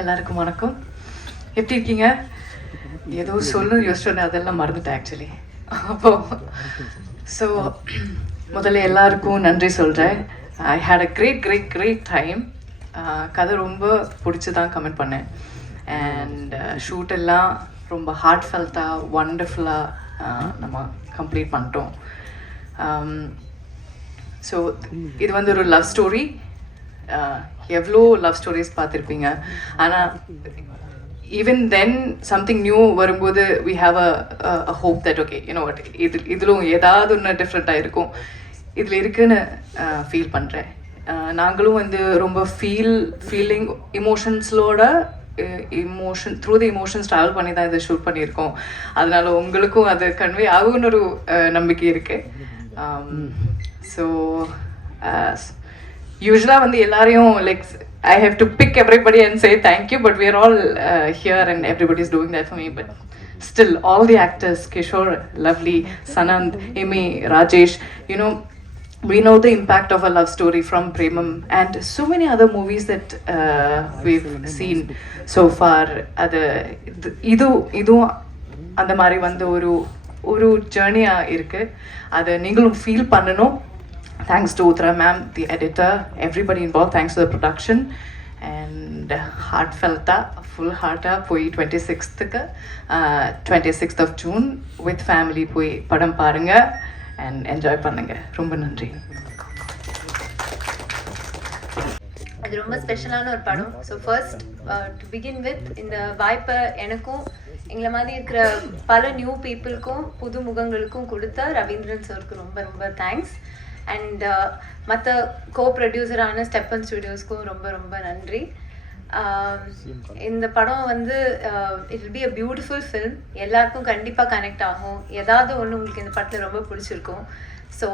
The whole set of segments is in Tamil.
எல்லாருக்கும் வணக்கம். எப்படி இருக்கீங்க? ஏதோ சொல்லு யோசிச்சோன்னே அதெல்லாம் மறந்துட்டேன் ஆக்சுவலி. அப்போ ஸோ முதல்ல எல்லாருக்கும் நன்றி சொல்கிறேன். ஐ ஹேட் அ கிரேட் டைம். கதை ரொம்ப பிடிச்சி தான் கமெண்ட் பண்ணேன். அண்ட் ஷூட் எல்லாம் ரொம்ப ஹார்ட் ஃபெல்ட்டாக ஒண்டர்ஃபுல்லாக நம்ம கம்ப்ளீட் பண்ணிட்டோம். ஸோ இது வந்து ஒரு லவ் ஸ்டோரி. எவ்வளோ லவ் ஸ்டோரிஸ் பார்த்துருப்பீங்க. ஆனால் ஈவன் தென் சம்திங் நியூ வரும்போது we have a hope that okay you know what இதிலும் ஏதாவது ஒன்று டிஃப்ரெண்ட்டாக இருக்கும் இதில் இருக்குன்னு ஃபீல் பண்ணுறேன். நாங்களும் வந்து ரொம்ப ஃபீலிங் இமோஷன்ஸோட த்ரூ த இமோஷன்ஸ் ட்ராவல் பண்ணி தான் இதை ஷூட் பண்ணியிருக்கோம். அதனால உங்களுக்கும் அது கன்வே ஆகும்னு ஒரு நம்பிக்கை இருக்குது. ஸோ யூஸ்வலாக வந்து எல்லாரையும் like I have to pick everybody and say thank you, but we are all here and everybody is doing that for me. But still, all the actors, Kishore, Lovely, Sanand, Amy, Rajesh, you know, we know the impact of a love story from Premam and so many other movies that we've seen so far. இது அந்த மாதிரி வந்து ஒரு ஜேர்னியாக இருக்குது. அதை நீங்களும் ஃபீல் பண்ணணும். Thanks to Uttara ma'am, the editor, everybody involved. Thanks to the production. And heartfelta, full heart poi 26th of June with family poi padam parunga and enjoy பண்ணுங்க. ரொம்ப நன்றி. அது ரொம்ப ஸ்பெஷலான ஒரு படம். So first to begin with இந்த வாய்ப்பை எனக்கும் எங்களை மாதிரி இருக்கிற பல நியூ பீப்புளுக்கும் புது முகங்களுக்கும் கொடுத்த ரவீந்திரன் சாருக்கு ரொம்ப ரொம்ப தேங்க்ஸ். அண்ட் மற்ற கோ ப்ரொடியூசரான ஸ்டெப்பன் ஸ்டுடியோஸ்க்கும் ரொம்ப ரொம்ப நன்றி. இந்த படம் வந்து it will be a beautiful film. எல்லாருக்கும் கண்டிப்பாக கனெக்ட் ஆகும். ஏதாவது ஒன்று உங்களுக்கு இந்த படத்தில் ரொம்ப பிடிச்சிருக்கும். ஸோ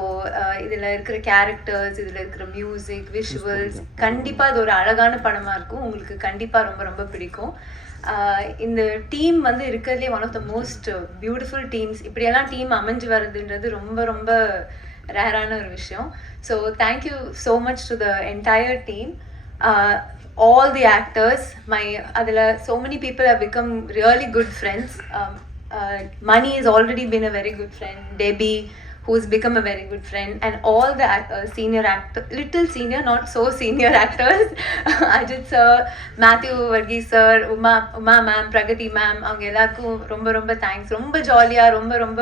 இதில் இருக்கிற கேரக்டர்ஸ், இதில் இருக்கிற மியூசிக், விஷுவல்ஸ், கண்டிப்பாக இது ஒரு அழகான படமாக இருக்கும். உங்களுக்கு கண்டிப்பாக ரொம்ப ரொம்ப பிடிக்கும். இந்த டீம் வந்து இருக்கிறதுலே one of the most beautiful teams. இப்படியெல்லாம் டீம் அமைஞ்சு வர்றதுன்றது ரொம்ப ரொம்ப ரேரான ஒரு விஷயம். So thank you so much to the entire team, all the actors. அதில் so many people have become really good friends. Mani has already been a very good friend. Debbie, who's become a very good friend, and all the senior actors, little senior, not so senior actors, Ajit sir, Matthew Varghese sir, Uma ma'am, Pragati ma'am, அவங்க எல்லாருக்கும் ரொம்ப ரொம்ப தேங்க்ஸ். ரொம்ப ஜாலியாக ரொம்ப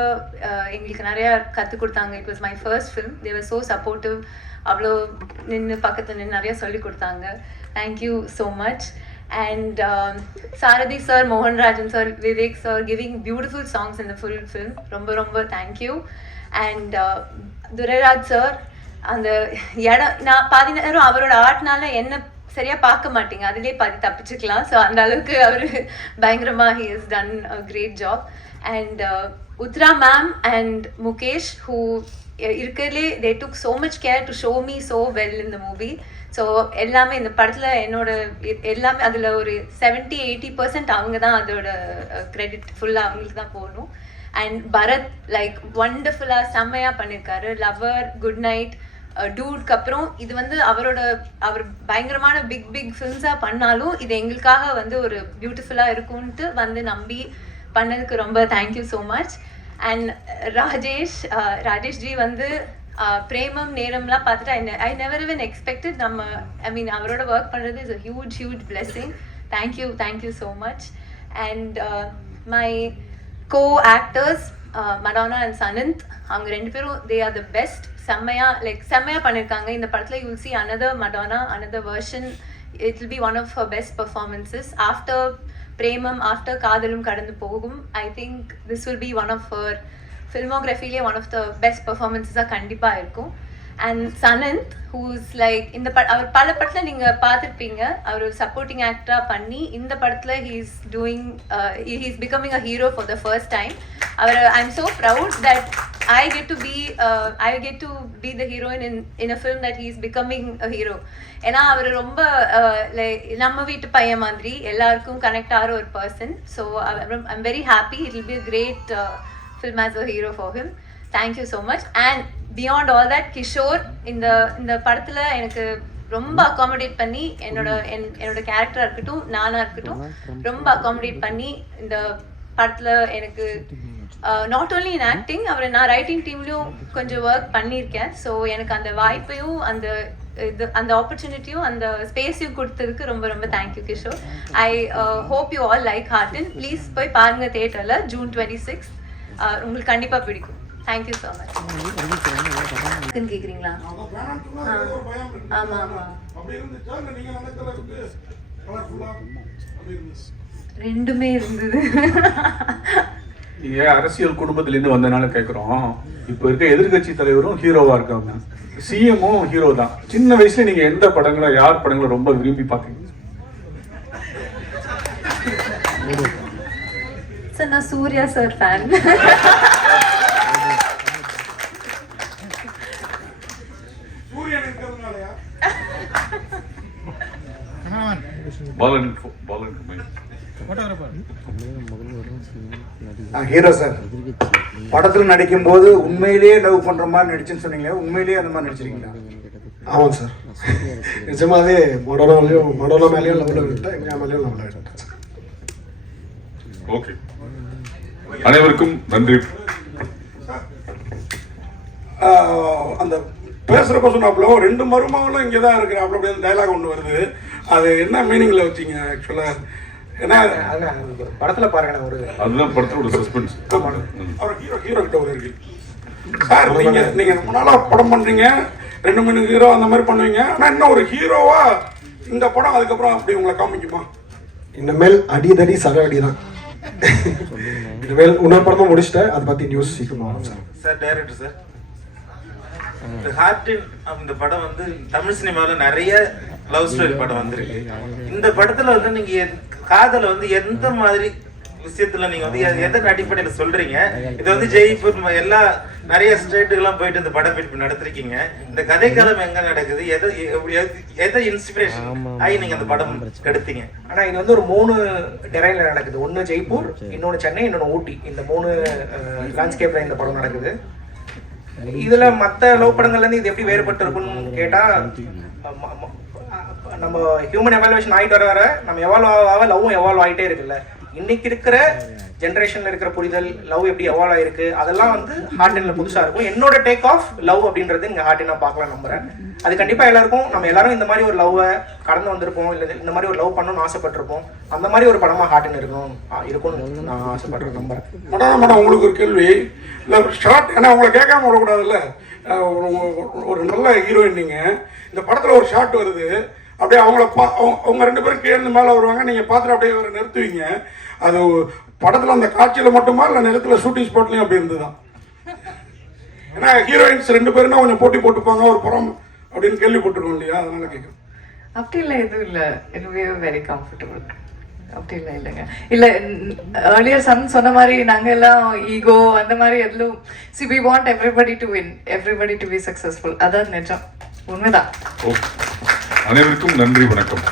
எங்களுக்கு நிறையா கற்றுக் கொடுத்தாங்க. It was my first film. They var so supportive. அவ்வளோ பக்கத்தில் நின்று நிறையா சொல்லி கொடுத்தாங்க. Thank you so much. And Sarathi sir, Mohan Rajan sir, Vivek sir, giving beautiful songs in the full film. ரொம்ப thank you. And Duraraj sir, அந்த இடம் நான் பாதி நேரம் அவரோட ஆர்ட்னால என்ன சரியாக பார்க்க மாட்டீங்க, அதிலே பாதி தப்பிச்சுக்கலாம். ஸோ அந்த அளவுக்கு அவர் பயங்கரமாக he has done a great job. And Uttara ma'am and Mukesh, who இருக்கிறதுலே they took so much care to show me so well in the movie. So எல்லாமே இந்த படத்தில் என்னோட எல்லாமே அதில் ஒரு 70-80% அவங்க தான் அதோட க்ரெடிட் ஃபுல்லாக அவங்களுக்கு தான் போகணும். அண்ட் பரத் லைக் ஒண்டர்ஃபுல்லாக செம்மையாக பண்ணியிருக்காரு. லவர், குட் நைட், டூட்க்கு அப்புறம் இது வந்து அவர் பயங்கரமான பிக் ஃபில்ம்ஸாக பண்ணாலும் இது எங்களுக்காக வந்து ஒரு பியூட்டிஃபுல்லாக இருக்கும்ன்ட்டு வந்து நம்பி பண்ணதுக்கு ரொம்ப thank you so much. And Rajesh G வந்து பிரேமம் நேரம்லாம் பார்த்துட்டு ஐ நெவர் even expected. அவரோட ஒர்க் பண்ணுறது is a huge blessing. Thank you so much. And my co-actors, Madonna and Sanand, அவங்க ரெண்டு பேரும் they are the best. செம்மையாக பண்ணியிருக்காங்க. இந்த படத்தில் you will see another Madonna, another version. It will be one of her best performances. After Premam, after காதலும் கடந்து போகும், I think this will be one of her filmography one of the best performances கண்டிப்பாக இருக்கும். அண்ட் சனந்த், ஹூஸ் லைக் இந்த அவர் பல படத்தில் நீங்கள் பார்த்துருப்பீங்க. அவர் சப்போர்ட்டிங் ஆக்டராக பண்ணி இந்த படத்தில் he's becoming a hero for the first time. I am so proud that I get to be the heroine in a film that he is becoming a hero. ஏன்னா அவர் ரொம்ப நம்ம வீட்டு பையன் மாதிரி எல்லாருக்கும் கனெக்ட் ஆகிற ஒரு person. So I'm very happy. It will be a great film as a hero for him. Thank you so much. And beyond all that, Kishore இந்த படத்தில் எனக்கு ரொம்ப அகாமடேட் பண்ணி என்னோட கேரக்டராக இருக்கட்டும் நானாக இருக்கட்டும் ரொம்ப அகாமடேட் பண்ணி இந்த படத்தில் எனக்கு நாட் ஓன்லி இன் ஆக்டிங் அவரை நான் ரைட்டிங் டீம்லேயும் கொஞ்சம் ஒர்க் பண்ணியிருக்கேன். ஸோ எனக்கு அந்த வாய்ப்பையும் அந்த ஆப்பர்ச்சுனிட்டியும் அந்த ஸ்பேஸையும் கொடுத்ததுக்கு ரொம்ப ரொம்ப thank you Kishore. I hope you all like Horton. Please போய் பாருங்கள் தியேட்டரில் June 26. உங்களுக்கு கண்டிப்பாக பிடிக்கும். Thank you so much. கேட்குறீங்களா? ஆமாம் ஆமாம் ரெண்டுமே இருந்தது. நீங்க அரசியல் குடும்பத்திலேருந்து வந்தனால கேட்குறோம். இப்போ இருக்க எதிர்கட்சி தலைவரும் ஹீரோவா இருக்காங்க, சிஎம்மும் ஹீரோ தான். சின்ன வயசுல நீங்க எந்த படங்களை யார் படங்களை ரொம்ப விரும்பி பார்த்தீங்க? சார் நான் Suriya sir fan. Hero sir படத்தில் நடிக்கும் போது உண்மையிலேயே லவ் பண்ற மாதிரி நடிச்சுன்னு சொன்னீங்களே, உண்மையிலேயே அந்த மாதிரி நடிச்சிருக்கீங்களா? ஆமாம் சார், நிஜமாவே மடோனா மேலேயும் லவ்ல விட்டேன், எங்கள் மேலேயும் லவ்ல விட்டேன். ஓகே, அனைவருக்கும் நன்றி. அந்த பேசுகிறப்ப சொன்னாப்புல 2 மருமகளும் இங்கே தான் இருக்கிறாப்புல அப்படின்னு டைலாக் ஒன்று வருது. அது என்ன மீனிங்கில் வச்சிங்க ஆக்சுவலாக? ஏன்னா படத்தில் பாருங்க, ஒரு அதுதான் படத்தோட சஸ்பென்ஸ். அவர் ஹீரோ கிட்ட ஒரு இருக்கு சார். நீங்கள் முன்னால படம் பண்ணுறீங்க, 2 ஹீரோ அந்த மாதிரி பண்ணுவீங்க. ஆனால் இன்னும் ஒரு ஹீரோவா இந்த படம் அதுக்கப்புறம் அப்படி உங்களை காமிக்குமா? இனிமேல் அடிதடி சரவடி தான். இனிமேல் இன்னொரு படமும் முடிச்சுட்டேன், அதை பற்றி நியூஸ் சீக்கிரமா வரும் சார். சார் டைரக்டர் சார், இந்த ஹார்டின் இந்த படம் வந்து தமிழ் சினிமாவில் நிறைய லவ் ஸ்டோரி படம் வந்திருக்கு. இந்த படத்துல வந்து நீங்க காதலை வந்து எந்த மாதிரி விஷயத்துல நீங்க வந்து எதன் அடிப்படையில சொல்றீங்க? இது வந்து ஜெய்ப்பூர் எல்லா நிறைய ஸ்டேட்டுக்கெல்லாம் போயிட்டு இந்த படப்பிடிப்பு நடத்திருக்கீங்க. இந்த கதைக்காலம் எங்க நடக்குது? எதை இன்ஸ்பிரேஷன் ஆகி நீங்க அந்த படம் எடுத்தீங்க? ஆனா இது வந்து ஒரு 3 டெரைன்ல நடக்குது. ஒன்னு ஜெய்ப்பூர், இன்னொன்னு சென்னை, இன்னொன்னு ஊட்டி. இந்த 3 லேண்ட்ஸ்கேப்ல இந்த படம் நடக்குது. இதுல மற்ற லவ் படங்கள்ல இருந்து இது எப்படி வேறுபட்டு இருக்குன்னு கேட்டா, நம்ம ஹியூமன் எவாலுவேஷன் ஆகிட்டு வர நம்ம எவால்வ் ஆக லவ்வும் எவால்வ் ஆகிட்டே இருக்குல்ல. இன்னைக்கு இருக்கிற ஜென்ரேஷன்ல இருக்கிற புரிதல் லவ் எப்படி எவால்வ் ஆயிருக்கு, அதெல்லாம் வந்து ஹார்டின்ல புதுசா இருக்கும். என்னோட டேக் ஆஃப் லவ் அப்படின்றது இங்க ஹார்டினா பார்க்கலாம் நம்புறேன். அது கண்டிப்பா எல்லாருக்கும், நம்ம எல்லாரும் இந்த மாதிரி ஒரு லவ்வை கடந்து வந்திருப்போம், இல்லை இந்த மாதிரி ஒரு லவ் பண்ணணும்னு ஆசைப்பட்டிருப்போம். அந்த மாதிரி ஒரு படமா ஹார்டின் இருக்கும்னு நான் ஆசைப்படுறேன், நம்புறேன். மேடம் உங்களுக்கு ஒரு கேள்வி. இல்லை ஷார்ட், ஏன்னா உங்களை கேட்காம விடக்கூடாதுல்ல. ஒரு நல்ல ஹீரோயின் நீங்க, இந்த படத்துல ஒரு ஷார்ட் வருது, அப்படியே அவங்க 2 பேரும் கீழே மேலே வருவாங்க, நீங்கள் பார்த்துட்டு அப்படியே ஒரு நிறுத்துவீங்க. அது படத்தில் அந்த காட்சியில் மட்டுமா இல்லை நேரத்தில் ஷூட்டிங் ஸ்பாட்லேயும் அப்படி இருந்துதான்? ஏன்னா ஹீரோயின்ஸ் 2 பேருனா கொஞ்சம் போட்டி போட்டுப்பாங்க ஒரு படம் அப்படின்னு கேள்விப்பட்டிருக்கோம் இல்லையா, அதனால கேட்குறேன். அப்படி இல்லை, எதுவும் இல்லை. எனக்கு வெரி கம்ஃபர்டபுள். அப்படி இல்லை இல்லைங்க. இல்லை, ஏர்லியர் சொன்ன மாதிரி நாங்கள் எல்லாம் ஈகோ அந்த மாதிரி எதுவும் we want everybody to win, everybody to be successful. அதான் நிஜம், உண்மைதான். அனைவருக்கும் நன்றி, வணக்கம்.